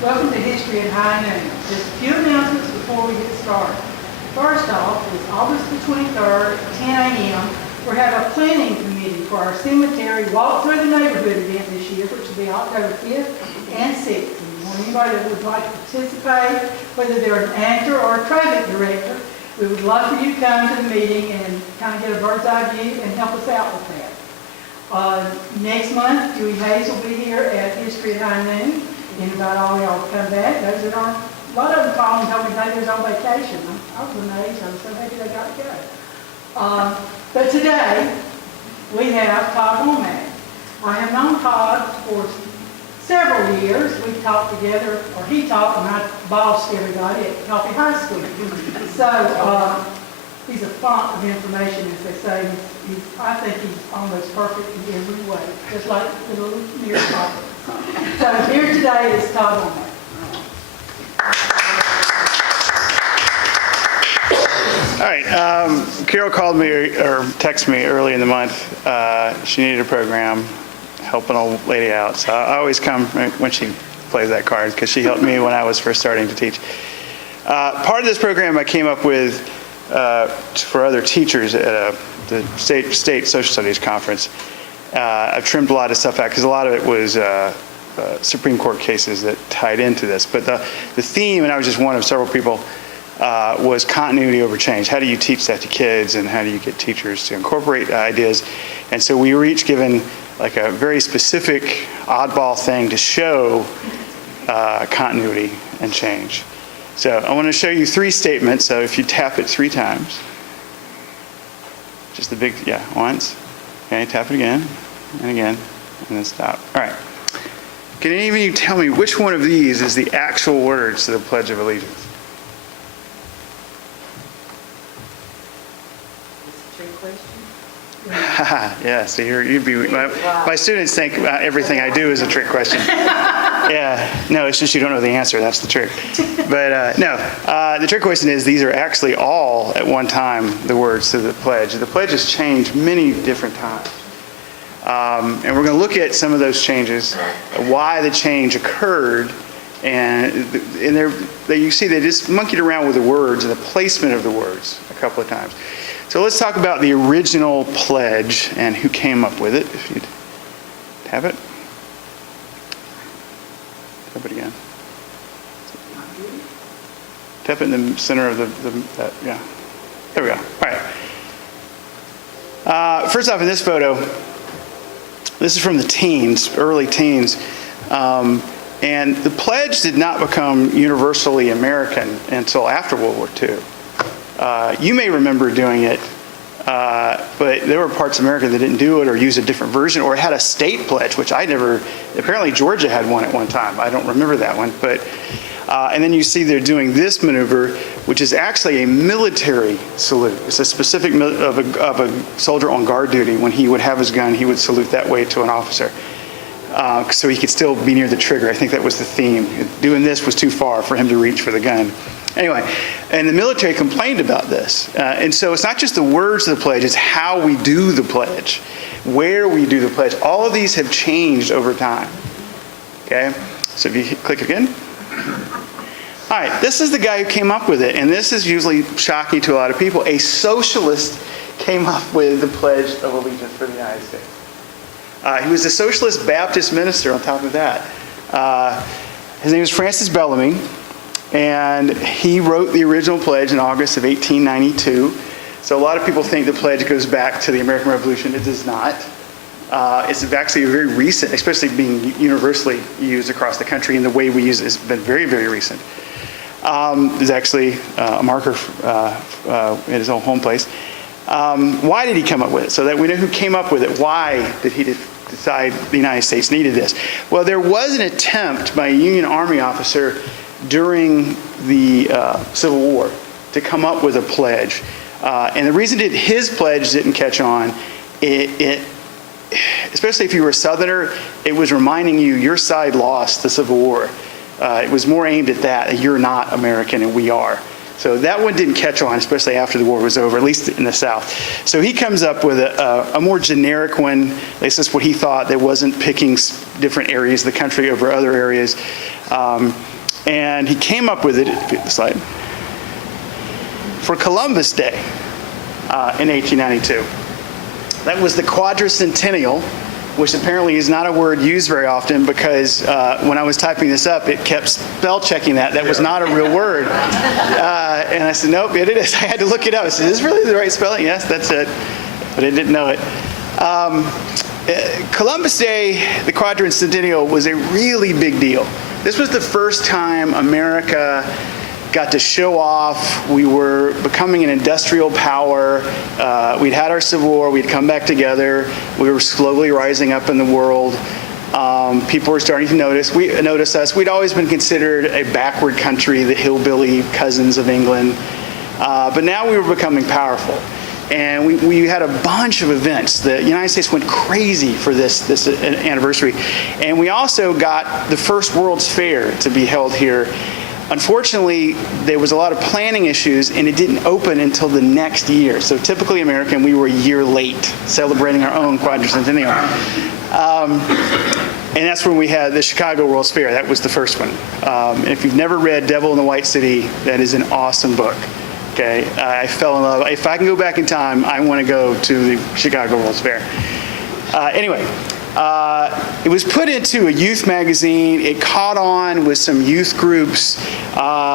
Welcome to History at High Noon. Just a few announcements before we get started. First off is August the 23rd, 10 a.m. We're having a planning committee for our cemetery walk through the neighborhood event this year, which will be October 5th and 6th. And anybody that would like to participate, whether they're an actor or a traffic director, we would love for you to come to the meeting and kind of get a bird's eye view and help us out with that. Next month, Dewey Hayes will be here at History at High Noon. Invite all y'all to come back. Those that aren't, a lot of them called and told me they was on vacation. I was amazed. I was so happy they got to go. But today, we have Todd Womack. I have known Todd for several years. We talked together, or he talked and I bossed everybody at Coffee High School. So he's a font of information, as they say. I think he's almost perfect in every way, just like the little mirror prophet. So here today is Todd Womack. All right, Carol called me or texted me early in the month. She needed a program, help an old lady out. So I always come when she plays that card because she helped me when I was first starting to teach. Part of this program I came up with for other teachers at the state social studies conference. I've trimmed a lot of stuff out because a lot of it was Supreme Court cases that tied into this. But the theme, and I was just one of several people, was continuity over change. How do you teach that to kids, and how do you get teachers to incorporate ideas? And so we were each given like a very specific oddball thing to show continuity and change. So I want to show you 3 statements. So if you tap it 3 times, just the big, once. Okay, tap it again, and again, and then stop. All right. Can any of you tell me which one of these is the actual words to the Pledge of Allegiance? Yeah, so you'd be, my students think everything I do is a trick question. Yeah, no, it's just you don't know the answer, that's the trick. But no, the trick question is these are actually all at one time the words to the pledge. The pledge has changed many different times. And we're going to look at some of those changes, why the change occurred, and you see they just monkeyed around with the words and the placement of the words a couple of times. So let's talk about the original pledge and who came up with it. If you'd have it. Tap it again. Tap it in the center of yeah. There we go. All right. First off, in this photo, this is from the teens, early teens. And the pledge did not become universally American until after World War II. You may remember doing it, but there were parts of America that didn't do it or use a different version, or it had a state pledge, which I never, apparently Georgia had one at one time. I don't remember that one. But and then you see they're doing this maneuver, which is actually a military salute. It's a specific of a soldier on guard duty. When he would have his gun, he would salute that way to an officer. So he could still be near the trigger. I think that was the theme. Doing this was too far for him to reach for the gun. Anyway, and the military complained about this. And so it's not just the words of the pledge, it's how we do the pledge, where we do the pledge. All of these have changed over time. Okay? So if you click again. All right, this is the guy who came up with it, and this is usually shocking to a lot of people. A socialist came up with the Pledge of Allegiance for the United States. He was a socialist Baptist minister on top of that. His name is Francis Bellamy. And he wrote the original pledge in August of 1892. So a lot of people think the pledge goes back to the American Revolution. It does not. It's actually very recent, especially being universally used across the country, and the way we use it has been very, very recent. There's actually a marker at his own home place. Why did he come up with it? So that we know who came up with it. Why did he decide the United States needed this? Well, there was an attempt by a Union Army officer during the Civil War to come up with a pledge. And the reason that his pledge didn't catch on, especially if you were a Southerner, it was reminding you your side lost the Civil War. It was more aimed at that, you're not American and we are. So that one didn't catch on, especially after the war was over, at least in the South. So he comes up with a more generic one. At least that's what he thought, that wasn't picking different areas of the country over other areas. And he came up with it, get the slide, for Columbus Day in 1892. That was the quadricentennial, which apparently is not a word used very often, because when I was typing this up, it kept spell checking that. That was not a real word. And I said, nope, it is. I had to look it up. I said, is this really the right spelling? Yes, that's it. But I didn't know it. Columbus Day, the quadricentennial, was a really big deal. This was the first time America got to show off. We were becoming an industrial power. We'd had our Civil War. We'd come back together. We were slowly rising up in the world. People were starting to notice us. We'd always been considered a backward country, the hillbilly cousins of England. But now we were becoming powerful. And we had a bunch of events. The United States went crazy for this anniversary. And we also got the first World's Fair to be held here. Unfortunately, there was a lot of planning issues, and it didn't open until the next year. So typically American, we were a year late celebrating our own quadricentennial. And that's when we had the Chicago World's Fair. That was the first one. And if you've never read Devil in the White City, that is an awesome book. Okay, I fell in love. If I can go back in time, I want to go to the Chicago World's Fair. Anyway. It was put into a youth magazine. It caught on with some youth groups,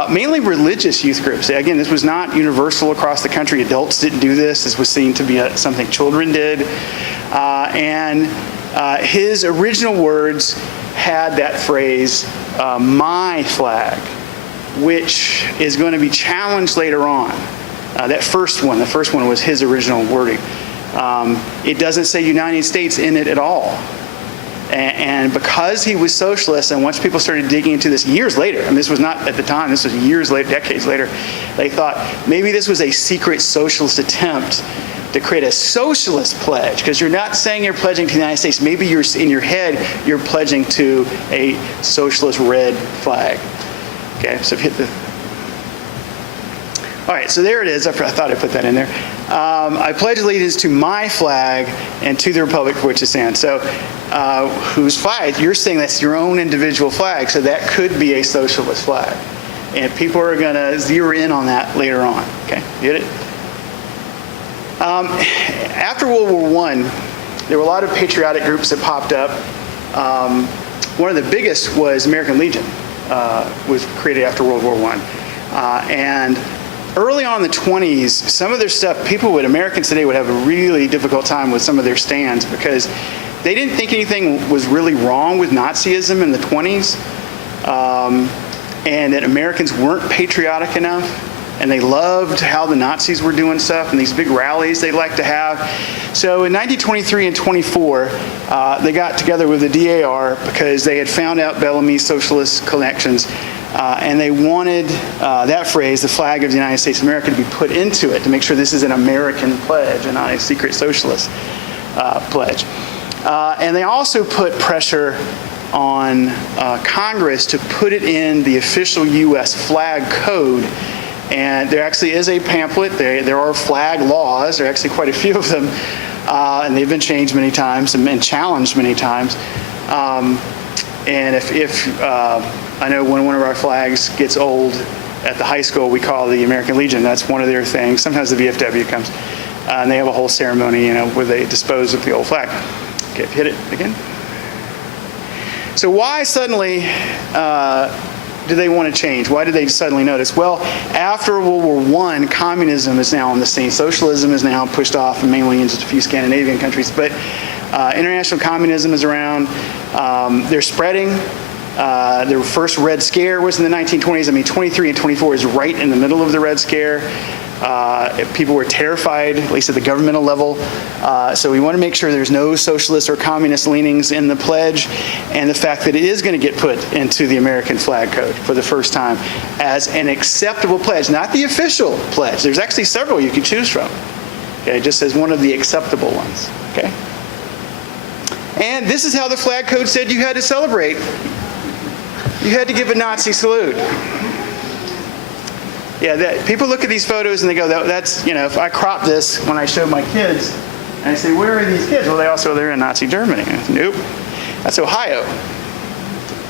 mainly religious youth groups. Again, this was not universal across the country. Adults didn't do this. This was seen to be something children did. And his original words had that phrase, my flag, which is going to be challenged later on. The first one was his original wording. It doesn't say United States in it at all. And because he was socialist, and once people started digging into this years later, and this was not at the time, this was years later, decades later, they thought maybe this was a secret socialist attempt to create a socialist pledge, because you're not saying you're pledging to the United States. Maybe you're in your head, you're pledging to a socialist red flag. Okay, so hit the... All right, so there it is. I thought I put that in there. I pledge allegiance to my flag and to the republic for which it stands. So whose flag? You're saying that's your own individual flag, so that could be a socialist flag. And people are going to zero in on that later on. Okay, get it? After World War I, there were a lot of patriotic groups that popped up. One of the biggest was American Legion, was created after World War I. And early on in the 20s, some of their stuff, Americans today would have a really difficult time with some of their stands, because they didn't think anything was really wrong with Nazism in the 20s, and that Americans weren't patriotic enough, and they loved how the Nazis were doing stuff and these big rallies they liked to have. So in 1923 and 24, they got together with the DAR because they had found out Bellamy's socialist connections. And they wanted that phrase, the flag of the United States of America, to be put into it to make sure this is an American pledge and not a secret socialist pledge. And they also put pressure on Congress to put it in the official U.S. flag code. And there actually is a pamphlet. There are flag laws. There are actually quite a few of them. And they've been changed many times and been challenged many times. And if I know when one of our flags gets old at the high school, we call the American Legion. That's one of their things. Sometimes the VFW comes, and they have a whole ceremony, where they dispose of the old flag. Okay, hit it again. So why suddenly do they want to change? Why did they suddenly notice? Well, after World War I, communism is now on the scene. Socialism is now pushed off, mainly in just a few Scandinavian countries. But international communism is around. They're spreading. The first Red Scare was in the 1920s. 23 and 24 is right in the middle of the Red Scare. People were terrified, at least at the governmental level. So we want to make sure there's no socialist or communist leanings in the pledge, and the fact that it is going to get put into the American flag code for the first time as an acceptable pledge, not the official pledge. There's actually several you can choose from. Okay, just as one of the acceptable ones. Okay. And this is how the flag code said you had to celebrate. You had to give a Nazi salute. Yeah, people look at these photos and they go, that's, if I crop this when I show my kids, and I say, where are these kids? Well, they're in Nazi Germany. Nope, that's Ohio.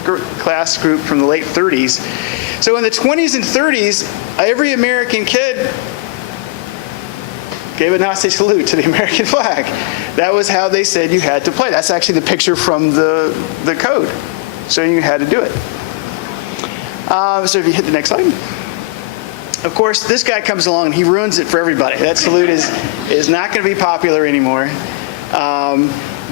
Class group from the late 30s. So in the 20s and 30s, every American kid gave a Nazi salute to the American flag. That was how they said you had to play. That's actually the picture from the code, showing you had to do it. So if you hit the next slide. Of course, this guy comes along and he ruins it for everybody. That salute is not going to be popular anymore.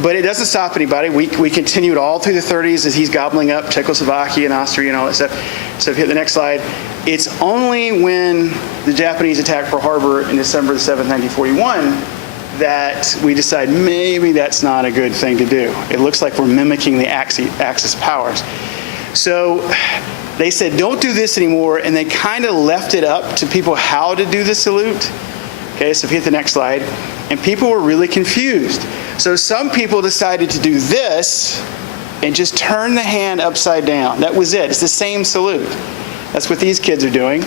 But it doesn't stop anybody. We continued all through the 30s as he's gobbling up Czechoslovakia and Austria and all that stuff. So if you hit the next slide, it's only when the Japanese attacked Pearl Harbor in December the 7th, 1941, that we decide maybe that's not a good thing to do. It looks like we're mimicking the Axis powers. So they said, don't do this anymore, and they kind of left it up to people how to do the salute. Okay, so if you hit the next slide, and people were really confused. So some people decided to do this and just turn the hand upside down. That was it. It's the same salute. That's what these kids are doing.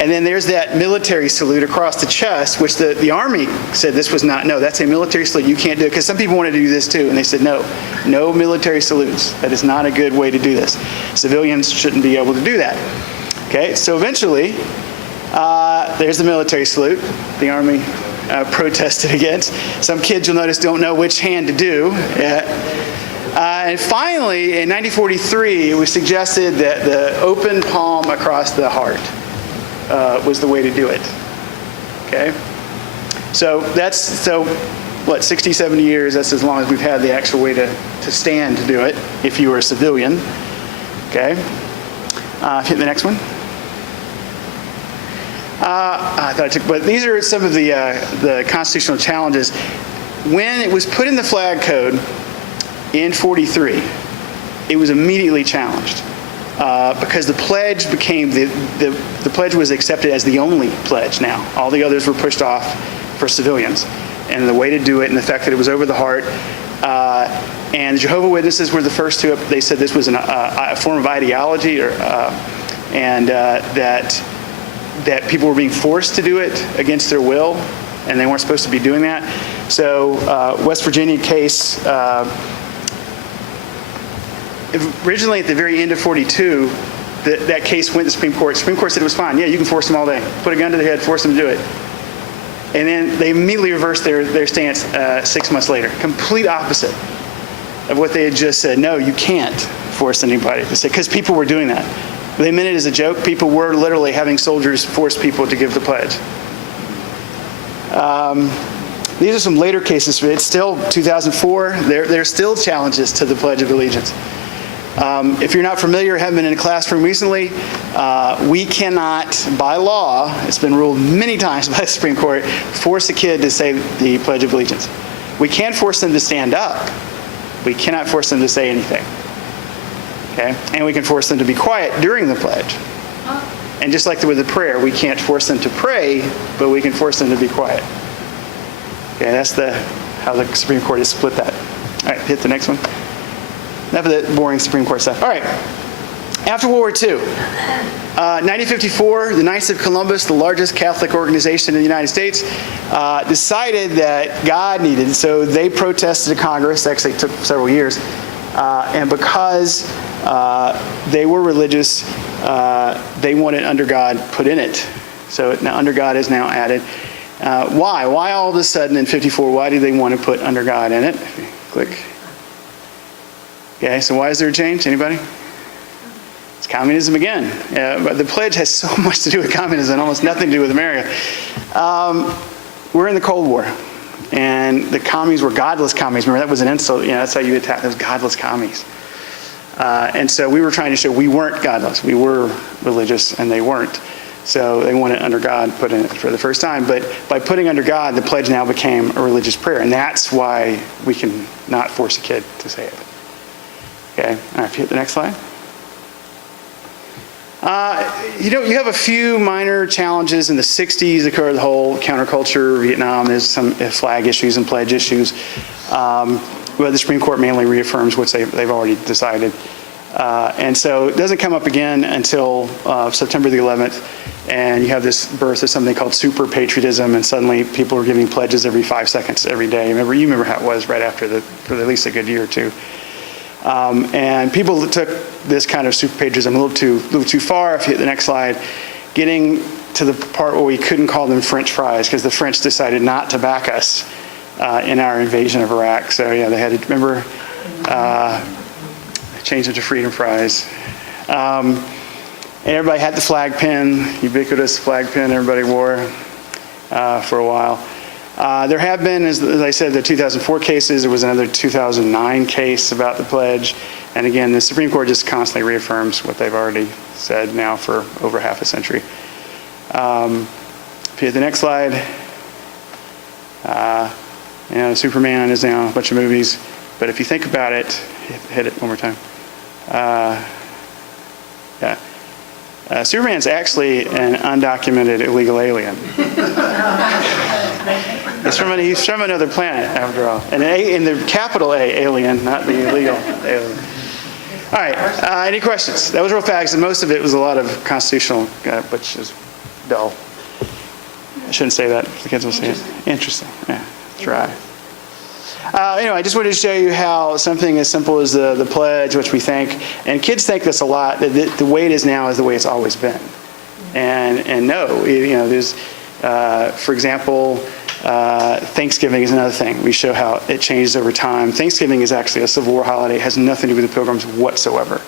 And then there's that military salute across the chest, which the Army said this was not, no, that's a military salute. You can't do it, because some people wanted to do this too. And they said, no military salutes. That is not a good way to do this. Civilians shouldn't be able to do that. Okay, so eventually, there's the military salute. The Army protested against. Some kids, you'll notice, don't know which hand to do. And finally, in 1943, it was suggested that the open palm across the heart was the way to do it. Okay? So what, 60, 70 years, that's as long as we've had the actual way to stand to do it, if you were a civilian. Okay? Hit the next one. But these are some of the constitutional challenges. When it was put in the flag code in 43, it was immediately challenged because the pledge became the pledge was accepted as the only pledge now. All the others were pushed off for civilians, and the way to do it, and the fact that it was over the heart. And the Jehovah's Witnesses were the first to. They said this was a form of ideology, and that people were being forced to do it against their will, and they weren't supposed to be doing that. So West Virginia case, originally at the very end of 42, that case went to the Supreme Court. Supreme Court said it was fine. Yeah, you can force them all day. Put a gun to their head, force them to do it. And then they immediately reversed their stance 6 months later. Complete opposite of what they had just said. No, you can't force anybody to say, because people were doing that. They meant it as a joke. People were literally having soldiers force people to give the pledge. These are some later cases. It's still 2004. There's still challenges to the Pledge of Allegiance. If you're not familiar, haven't been in a classroom recently, we cannot, by law, it's been ruled many times by the Supreme Court, force a kid to say the Pledge of Allegiance. We can force them to stand up. We cannot force them to say anything. Okay? And we can force them to be quiet during the pledge. And just like with the prayer, we can't force them to pray, but we can force them to be quiet. Okay, that's how the Supreme Court has split that. All right, hit the next one. Enough of the boring Supreme Court stuff. All right, after World War II, 1954, the Knights of Columbus, the largest Catholic organization in the United States, decided that God needed, so they protested to Congress. Actually, it took several years. And because they were religious, they wanted under God put in it. So now under God is now added. Why? Why all of a sudden in 54, why do they want to put under God in it? Click. Okay, so why is there a change? Anybody? It's communism again. But the pledge has so much to do with communism, almost nothing to do with America. We're in the Cold War. And the commies were godless commies. Remember, that was an insult. That's how you attack those godless commies. And so we were trying to show we weren't godless. We were religious, and they weren't. So they wanted under God put in it for the first time. But by putting under God, the pledge now became a religious prayer. And that's why we can not force a kid to say it. Okay, all right, if you hit the next slide. You have a few minor challenges in the 60s occur, the whole counterculture, Vietnam, there's some flag issues and pledge issues. But the Supreme Court mainly reaffirms what they've already decided. And so it doesn't come up again until September the 11th, and you have this birth of something called super patriotism, and suddenly people are giving pledges every 5 seconds every day. You remember how it was right after for at least a good year or two. And people took this kind of super patriotism a little too far. If you hit the next slide, getting to the part where we couldn't call them French fries because the French decided not to back us in our invasion of Iraq. So yeah, they had to, remember, change them to freedom fries. And everybody had the flag pin, ubiquitous flag pin everybody wore for a while. There have been, as I said, the 2004 cases. There was another 2009 case about the pledge. And again, the Supreme Court just constantly reaffirms what they've already said now for over half a century. If you hit the next slide, Superman is now a bunch of movies. But if you think about it, hit it one more time. Superman's actually an undocumented illegal alien. He's from another planet, after all. And in the capital A, alien, not the illegal alien. All right, any questions? That was real fast, and most of it was a lot of constitutional, which is dull. I shouldn't say that. The kids will say it. Interesting. Yeah, try. Anyway, I just wanted to show you how something as simple as the pledge, which we think, and kids think this a lot, that the way it is now is the way it's always been. And no, there's, for example, Thanksgiving is another thing. We show how it changes over time. Thanksgiving is actually a Civil War holiday. It has nothing to do with the Pilgrims whatsoever.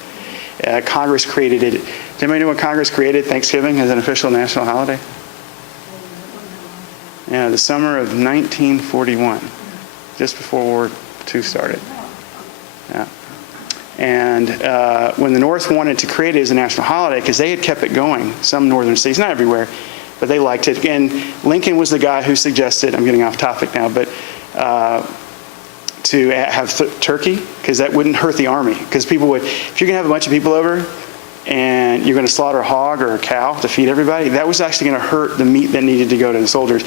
Congress created it. Does anybody know when Congress created Thanksgiving as an official national holiday? Yeah, the summer of 1941. Just before World War II started. Yeah. And when the North wanted to create it as a national holiday, because they had kept it going, some northern states, not everywhere, but they liked it. And Lincoln was the guy who suggested, I'm getting off topic now, but to have turkey, because that wouldn't hurt the army. Because people would, if you're going to have a bunch of people over, and you're going to slaughter a hog or a cow to feed everybody, that was actually going to hurt the meat that needed to go to the soldiers.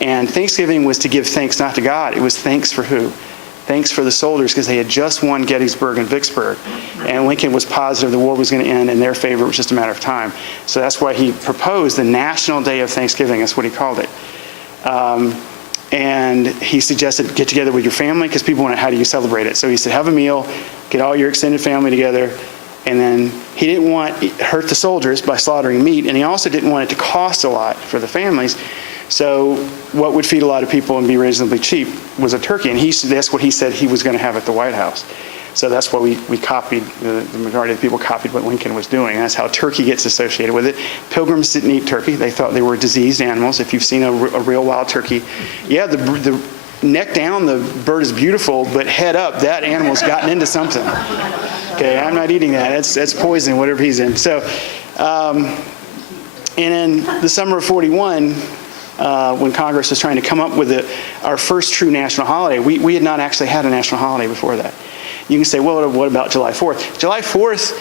And Thanksgiving was to give thanks not to God. It was thanks for who? Thanks for the soldiers, because they had just won Gettysburg and Vicksburg. And Lincoln was positive the war was going to end in their favor. It was just a matter of time. So that's why he proposed the National Day of Thanksgiving. That's what he called it. And he suggested get together with your family, because people wanted, how do you celebrate it? So he said, have a meal, get all your extended family together. And then he didn't want to hurt the soldiers by slaughtering meat, and he also didn't want it to cost a lot for the families. So what would feed a lot of people and be reasonably cheap was a turkey, and that's what he said he was going to have at the White House. So that's why we copied, the majority of the people copied what Lincoln was doing. That's how turkey gets associated with it. Pilgrims didn't eat turkey. They thought they were diseased animals. If you've seen a real wild turkey, yeah, the neck down, the bird is beautiful, but head up, that animal's gotten into something. Okay, I'm not eating that. That's poison, whatever he's in. So, and in the summer of 41, when Congress was trying to come up with our first true national holiday, we had not actually had a national holiday before that. You can say, well, what about July 4th? July 4th,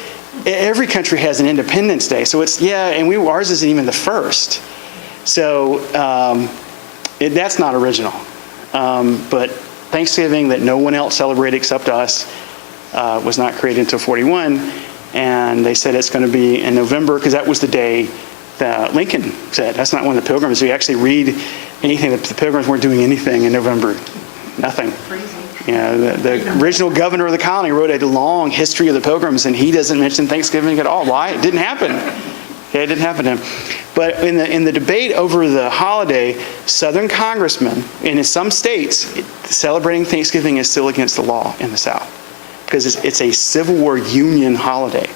every country has an Independence Day. So it's, yeah, and ours isn't even the first. So that's not original. But Thanksgiving, that no one else celebrated except us, was not created until 41. And they said it's going to be in November, because that was the day that Lincoln said. That's not when the Pilgrims, we actually read anything, that the Pilgrims weren't doing anything in November. Nothing. You know, the original governor of the colony wrote a long history of the Pilgrims, and he doesn't mention Thanksgiving at all. Why? It didn't happen. Okay, it didn't happen to him. But in the debate over the holiday, Southern congressmen, and in some states, celebrating Thanksgiving is still against the law in the South, because it's a Civil War Union holiday.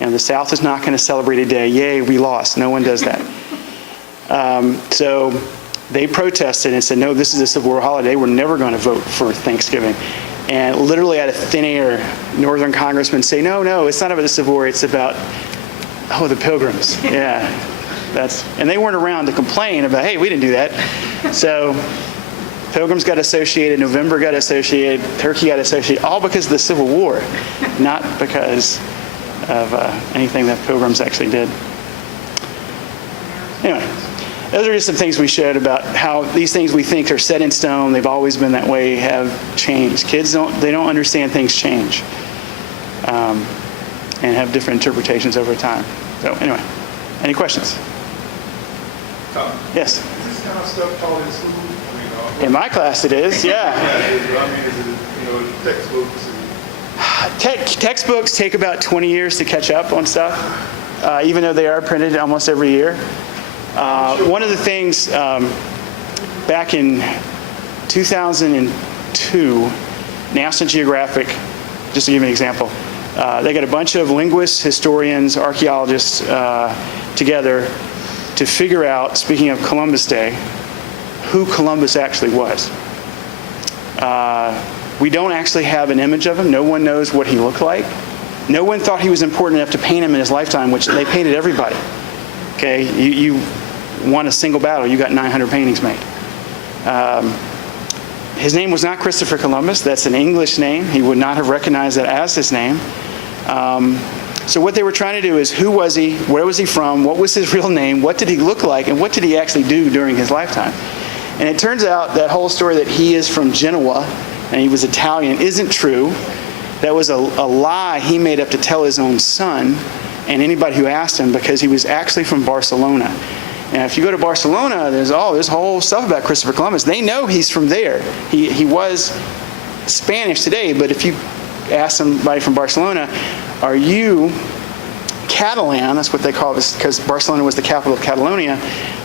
And the South is not going to celebrate a day, yay, we lost. No one does that. So they protested and said, no, this is a Civil War holiday. We're never going to vote for Thanksgiving. And literally out of thin air, Northern congressmen say, no, it's not about the Civil War. It's about, the Pilgrims. Yeah, and they weren't around to complain about, hey, we didn't do that. So Pilgrims got associated, November got associated, Turkey got associated, all because of the Civil War, not because of anything that Pilgrims actually did. Anyway, those are just some things we showed about how these things we think are set in stone, they've always been that way, have changed. Kids don't understand things change. and have different interpretations over time. So anyway, any questions? Tom, Yes. is this kind of stuff taught in school? I mean, In my class it is, yeah. is it, textbooks and... Textbooks take about 20 years to catch up on stuff, even though they are printed almost every year. One of the things back in 2002, National Geographic, just to give you an example, they got a bunch of linguists, historians, archaeologists together to figure out, speaking of Columbus Day, who Columbus actually was. We don't actually have an image of him. No one knows what he looked like. No one thought he was important enough to paint him in his lifetime, which they painted everybody. Okay, you won a single battle, you got 900 paintings made. His name was not Christopher Columbus. That's an English name. He would not have recognized that as his name. So what they were trying to do is, who was he? Where was he from? What was his real name? What did he look like? And what did he actually do during his lifetime? And it turns out that whole story that he is from Genoa and he was Italian isn't true. That was a lie he made up to tell his own son and anybody who asked him, because he was actually from Barcelona. And if you go to Barcelona, there's whole stuff about Christopher Columbus. They know he's from there. He was Spanish today, but if you ask somebody from Barcelona, are you Catalan? That's what they call this, because Barcelona was the capital of Catalonia.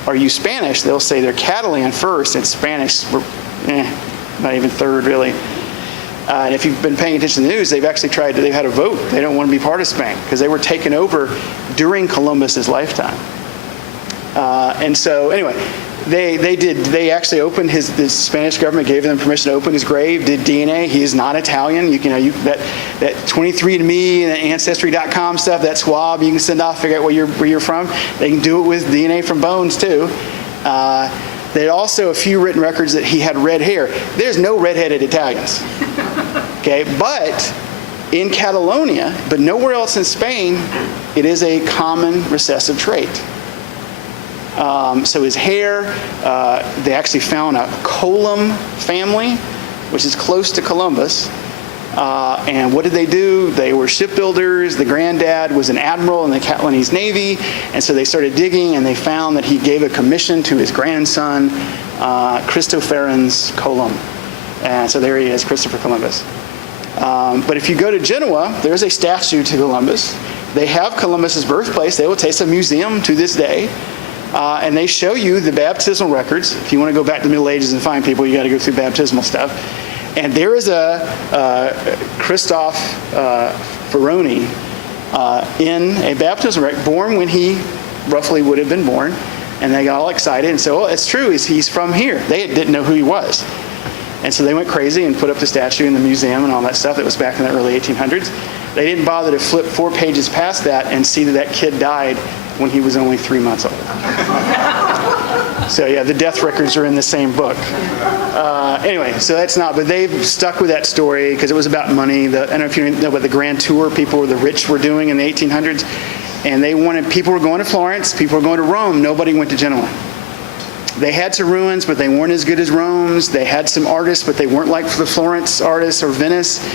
Are you Spanish? They'll say they're Catalan first, and Spanish, not even third, really. And if you've been paying attention to the news, they've had a vote. They don't want to be part of Spain, because they were taken over during Columbus's lifetime. And so, anyway, they actually opened the Spanish government gave them permission to open his grave, did DNA. He is not Italian. That 23andMe and Ancestry.com stuff, that swab you can send off, figure out where you're from. They can do it with DNA from bones too. There are also a few written records that he had red hair. There's no redheaded Italians. Okay, but in Catalonia, but nowhere else in Spain, it is a common recessive trait. So his hair, they actually found a Colum family, which is close to Columbus. And what did they do? They were shipbuilders. The granddad was an admiral in the Catalanese Navy. And so they started digging, and they found that he gave a commission to his grandson, Christopherens Colum. And so there he is, Christopher Columbus. But if you go to Genoa, there's a statue to Columbus. They have Columbus's birthplace. They will taste a museum to this day. And they show you the baptismal records. If you want to go back to the Middle Ages and find people, you got to go through baptismal stuff. And there is a Christoph Ferroni in a baptismal record, born when he roughly would have been born. And they got all excited and said, "Oh, it's true. He's from here." They didn't know who he was. And so they went crazy and put up the statue in the museum and all that stuff. That was back in the early 1800s. They didn't bother to flip 4 pages past that and see that kid died when he was only 3 months old. So yeah, the death records are in the same book. Anyway, so that's not, but they've stuck with that story because it was about money. I don't know if you know about the Grand Tour the rich were doing in the 1800s. And people were going to Florence, people were going to Rome, nobody went to Genoa. They had some ruins, but they weren't as good as Rome's. They had some artists, but they weren't like the Florence artists or Venice.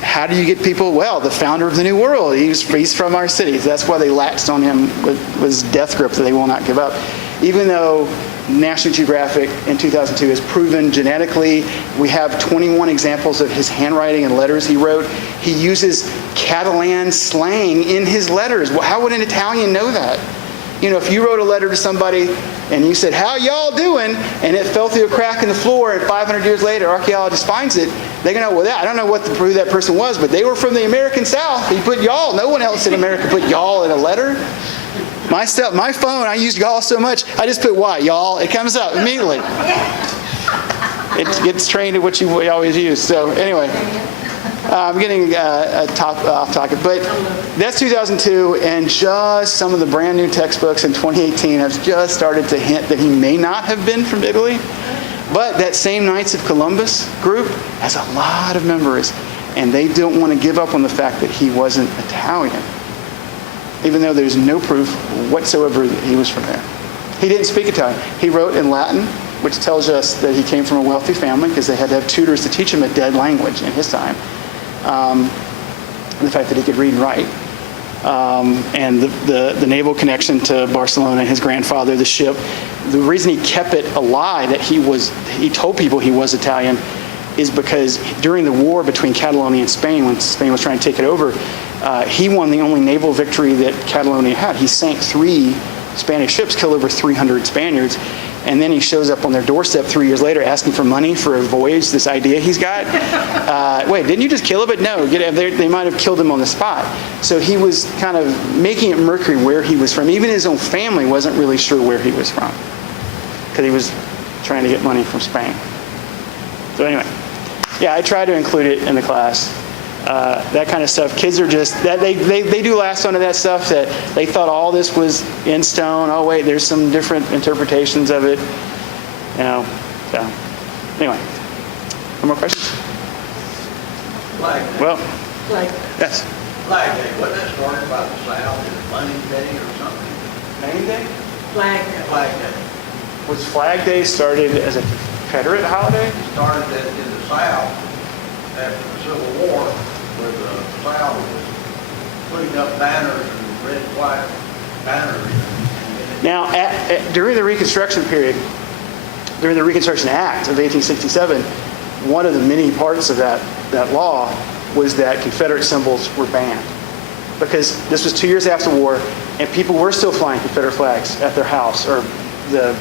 How do you get people? Well, the founder of the New World, he's from our city. So that's why they latched on him with his death grip that they will not give up. Even though National Geographic in 2002 has proven genetically, we have 21 examples of his handwriting and letters he wrote. He uses Catalan slang in his letters. Well, how would an Italian know that? If you wrote a letter to somebody and you said, "How y'all doing?" and it fell through a crack in the floor, and 500 years later, archaeologist finds it, they're going to know, well, I don't know who that person was, but they were from the American South. He put y'all. No one else in America put y'all in a letter. My phone, I use y'all so much, I just put "why," y'all. It comes up immediately. It gets trained at what you always use. So anyway, I'm getting off topic, but that's 2002, and just some of the brand new textbooks in 2018 have just started to hint that he may not have been from Italy. But that same Knights of Columbus group has a lot of members, and they don't want to give up on the fact that he wasn't Italian, even though there's no proof whatsoever that he was from there. He didn't speak Italian. He wrote in Latin, which tells us that he came from a wealthy family because they had to have tutors to teach him a dead language in his time. The fact that he could read and write. and the naval connection to Barcelona, his grandfather, the ship. The reason he kept it a lie that he told people he was Italian is because during the war between Catalonia and Spain, when Spain was trying to take it over, he won the only naval victory that Catalonia had. He sank 3 Spanish ships, killed over 300 Spaniards, and then he shows up on their doorstep 3 years later asking for money for a voyage, this idea he's got. Wait, didn't you just kill him? But no, they might have killed him on the spot. So he was kind of making it murky where he was from. Even his own family wasn't really sure where he was from because he was trying to get money from Spain. So anyway, yeah, I try to include it in the class. That kind of stuff. Kids are just, they do latch onto that stuff, that they thought all this was in stone. Oh wait, there's some different interpretations of it. You know, so anyway. Any more questions? Flag Day. Well, Like, yes. Flag Day, wasn't that started by the South, is it Money Day or something? Name Day? flag, Flag Day. Was Flag Day started as a Confederate holiday? It started in the South after the Civil War, where the South was putting up banners and red, white banners. Now, during the Reconstruction period, during the Reconstruction Act of 1867, one of the many parts of that law was that Confederate symbols were banned. Because this was 2 years after the war, and people were still flying Confederate flags at their house, or the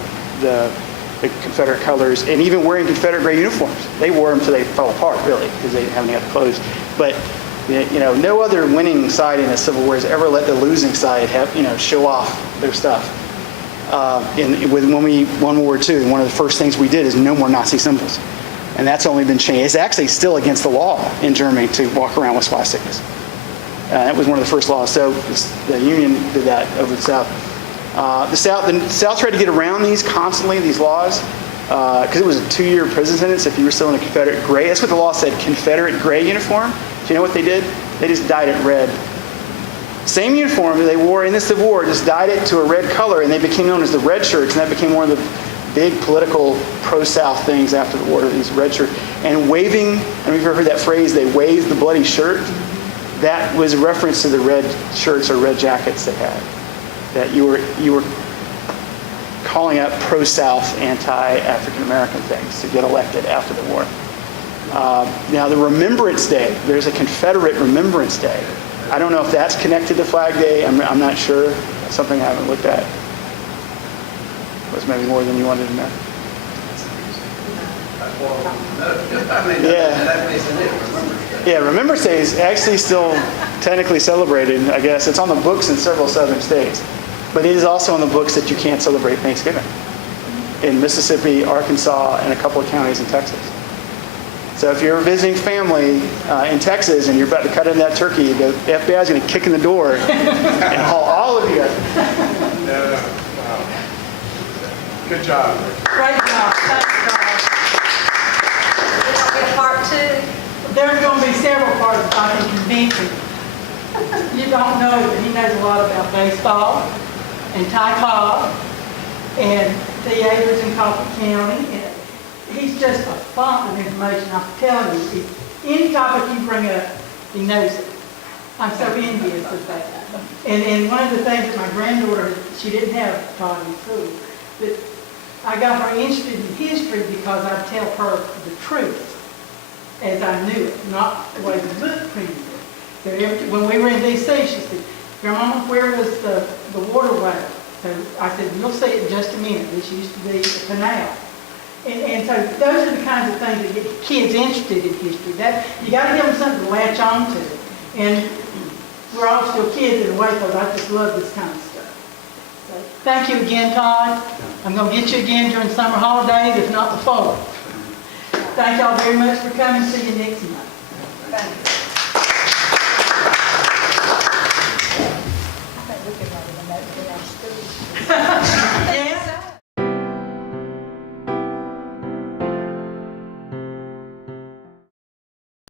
Confederate colors, and even wearing Confederate gray uniforms. They wore them until they fell apart, really, because they didn't have any other clothes. But you know, no other winning side in the Civil War has ever let the losing side have, you know, show off their stuff. When we won World War II, one of the first things we did is no more Nazi symbols, and that's only been changed. It's actually still against the law in Germany to walk around with swastikas. That was one of the first laws. So the Union did that over the South. The South tried to get around these constantly, these laws, because it was a 2-year prison sentence if you were still in a Confederate gray. That's what the law said, Confederate gray uniform. Do you know what they did? They just dyed it red. Same uniform that they wore in the Civil War, just dyed it to a red color, and they became known as the red shirts, and that became one of the big political pro-South things after the war, these red shirts. And waving, I don't know if you've ever heard that phrase, they waved the bloody shirt. That was a reference to the red shirts or red jackets they had. That you were calling up pro-South, anti-African American things to get elected after the war. Now the Remembrance Day, there's a Confederate Remembrance Day. I don't know if that's connected to Flag Day. I'm not sure. That's something I haven't looked at. Was maybe more than you wanted to know. Yeah. That makes it, Remembrance Day. Yeah, Remembrance Day is actually still technically celebrated, I guess. It's on the books in several southern states. But it is also on the books that you can't celebrate Thanksgiving in Mississippi, Arkansas, and a couple of counties in Texas. So if you're visiting family in Texas and you're about to cut in that turkey, the FBI is going to kick in the door and haul all of you out. No. Good job. great job, thanks, guys. Get part 2. There's going to be several parts if I can convince you. You don't know that he knows a lot about baseball and Ty Cobb and theaters in Coffee County. And he's just a font of information. I'm telling you, any topic you bring up, he knows it. I'm so envious of that. And one of the things that my granddaughter, she didn't have taught in school, that I got her interested in history because I tell her the truth as I knew it, not the way the book printed it. So when we were in D.C., she said, "Grandma, where was the waterway?" So I said, "You'll see it in just a minute. This used to be a canal." And so those are the kinds of things that get kids interested in history. That you got to give them something to latch on to. And we're all still kids in a way, because I just love this kind of stuff. So thank you again, Todd. I'm going to get you again during summer holidays, if not the fall. Thank y'all very much for coming. See you next month.